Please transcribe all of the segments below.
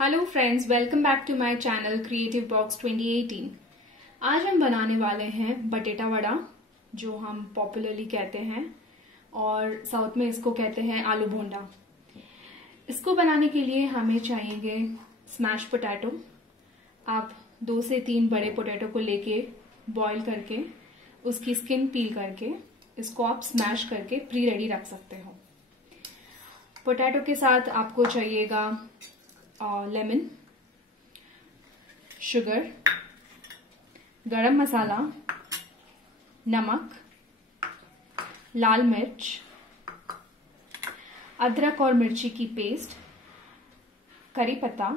Hello friends, welcome back to my channel creative box 2018। आज हम बनाने वाले हैं बटेटा वड़ा, जो हम पॉपुलरली कहते हैं और साउथ में इसको कहते हैं आलू भोंडा। इसको बनाने के लिए हमें चाहिए स्मैश पोटैटो। आप 2 से 3 बड़े पोटैटो को लेके बॉईल करके उसकी स्किन पील करके इसको आप स्मैश करके प्री रेडी रख सकते हो। पोटैटो के साथ आपको चाहिएगा लेमन, शुगर, गरम मसाला, नमक, लाल मिर्च, अदरक और मिर्ची की पेस्ट, करी पत्ता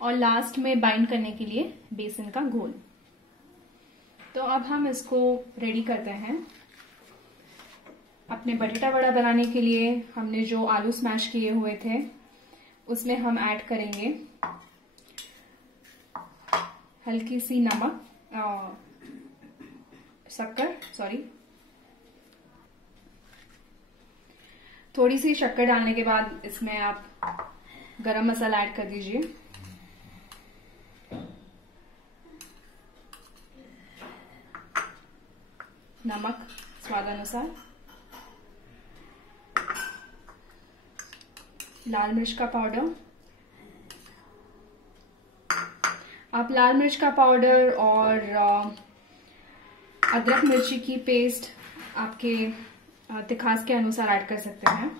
और लास्ट में बाइंड करने के लिए बेसन का घोल। तो अब हम इसको रेडी करते हैं। अपने बटेटा वड़ा बनाने के लिए हमने जो आलू स्मैश किए हुए थे उसमें हम ऐड करेंगे हल्की सी नमक, थोड़ी सी शक्कर डालने के बाद इसमें आप गरम मसाला ऐड कर दीजिए। नमक स्वादानुसार, लाल मिर्च का पाउडर। आप लाल मिर्च का पाउडर और अदरक मिर्ची की पेस्ट आपके तिखास के अनुसार ऐड कर सकते हैं।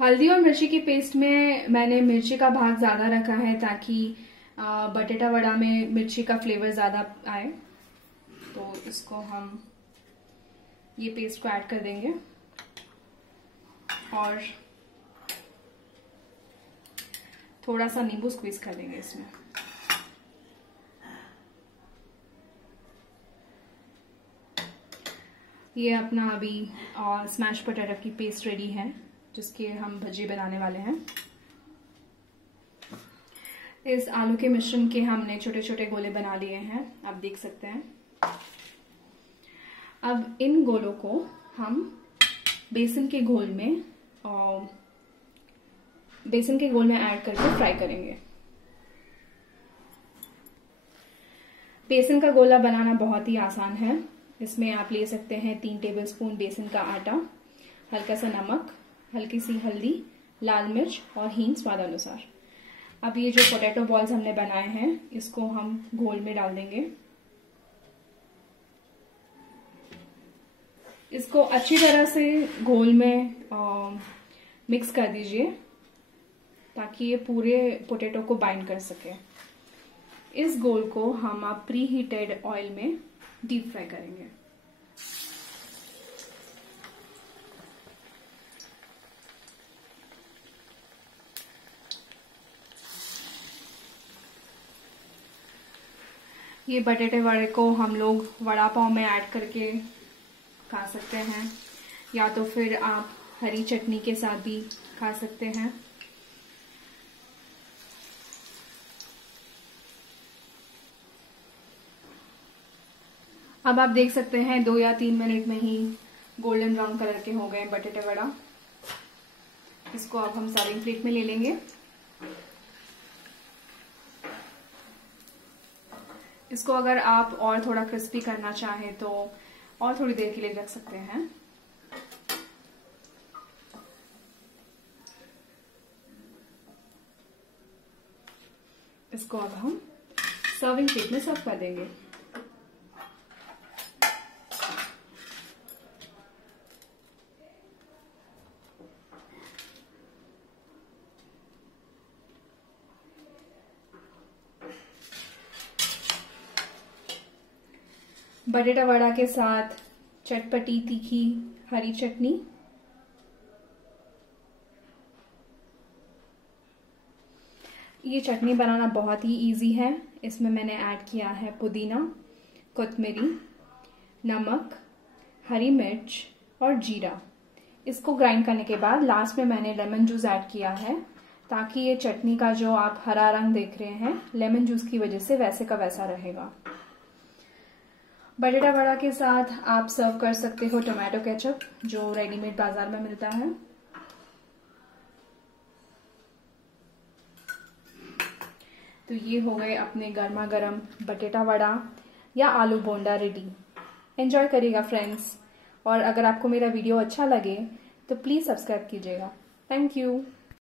हल्दी और मिर्ची की पेस्ट में मैंने मिर्ची का भाग ज्यादा रखा है ताकि बटेटा वड़ा में मिर्ची का फ्लेवर ज्यादा आए। तो इसको हम ये पेस्ट को ऐड कर देंगे और थोड़ा सा नींबू स्क्वीज कर देंगे इसमें। ये अपना अभी स्मैश पोटैटो की पेस्ट रेडी है, जिसके हम भजी बनाने वाले हैं। इस आलू के मिश्रण के हमने छोटे छोटे गोले बना लिए हैं, आप देख सकते हैं। अब इन गोलों को हम बेसन के घोल में ऐड करके फ्राई करेंगे। बेसन का गोला बनाना बहुत ही आसान है। इसमें आप ले सकते हैं 3 टेबलस्पून बेसन का आटा, हल्का सा नमक, हल्की सी हल्दी, लाल मिर्च और हींग स्वादानुसार। अब ये जो पोटैटो बॉल्स हमने बनाए हैं इसको हम घोल में डाल देंगे। इसको अच्छी तरह से घोल में मिक्स कर दीजिए ताकि ये पूरे पोटैटो को बाइंड कर सके। इस घोल को हम आप प्री हीटेड ऑयल में डीप फ्राई करेंगे। ये बटेटे वड़े को हम लोग वड़ा पाव में ऐड करके खा सकते हैं, या तो फिर आप हरी चटनी के साथ भी खा सकते हैं। अब आप देख सकते हैं 2 या 3 मिनट में ही गोल्डन ब्राउन कलर के हो गए बटेटे वड़ा। इसको अब हम सर्विंग प्लेट में ले लेंगे। इसको अगर आप और थोड़ा क्रिस्पी करना चाहें तो और थोड़ी देर के लिए रख सकते हैं। इसको अब हम सर्विंग प्लेट में सर्व कर देंगे। बटेटा वड़ा के साथ चटपटी तीखी हरी चटनी, ये चटनी बनाना बहुत ही इजी है। इसमें मैंने ऐड किया है पुदीना, कोतमीरी, नमक, हरी मिर्च और जीरा। इसको ग्राइंड करने के बाद लास्ट में मैंने लेमन जूस ऐड किया है ताकि ये चटनी का जो आप हरा रंग देख रहे हैं लेमन जूस की वजह से वैसे का वैसा रहेगा। बटेटा वड़ा के साथ आप सर्व कर सकते हो टोमेटो केचप, जो रेडीमेड बाजार में मिलता है। तो ये हो गए अपने गर्मा गर्म बटेटा वड़ा या आलू बोंडा रेडी। एंजॉय करिएगा फ्रेंड्स, और अगर आपको मेरा वीडियो अच्छा लगे तो प्लीज़ सब्सक्राइब कीजिएगा। Thank you.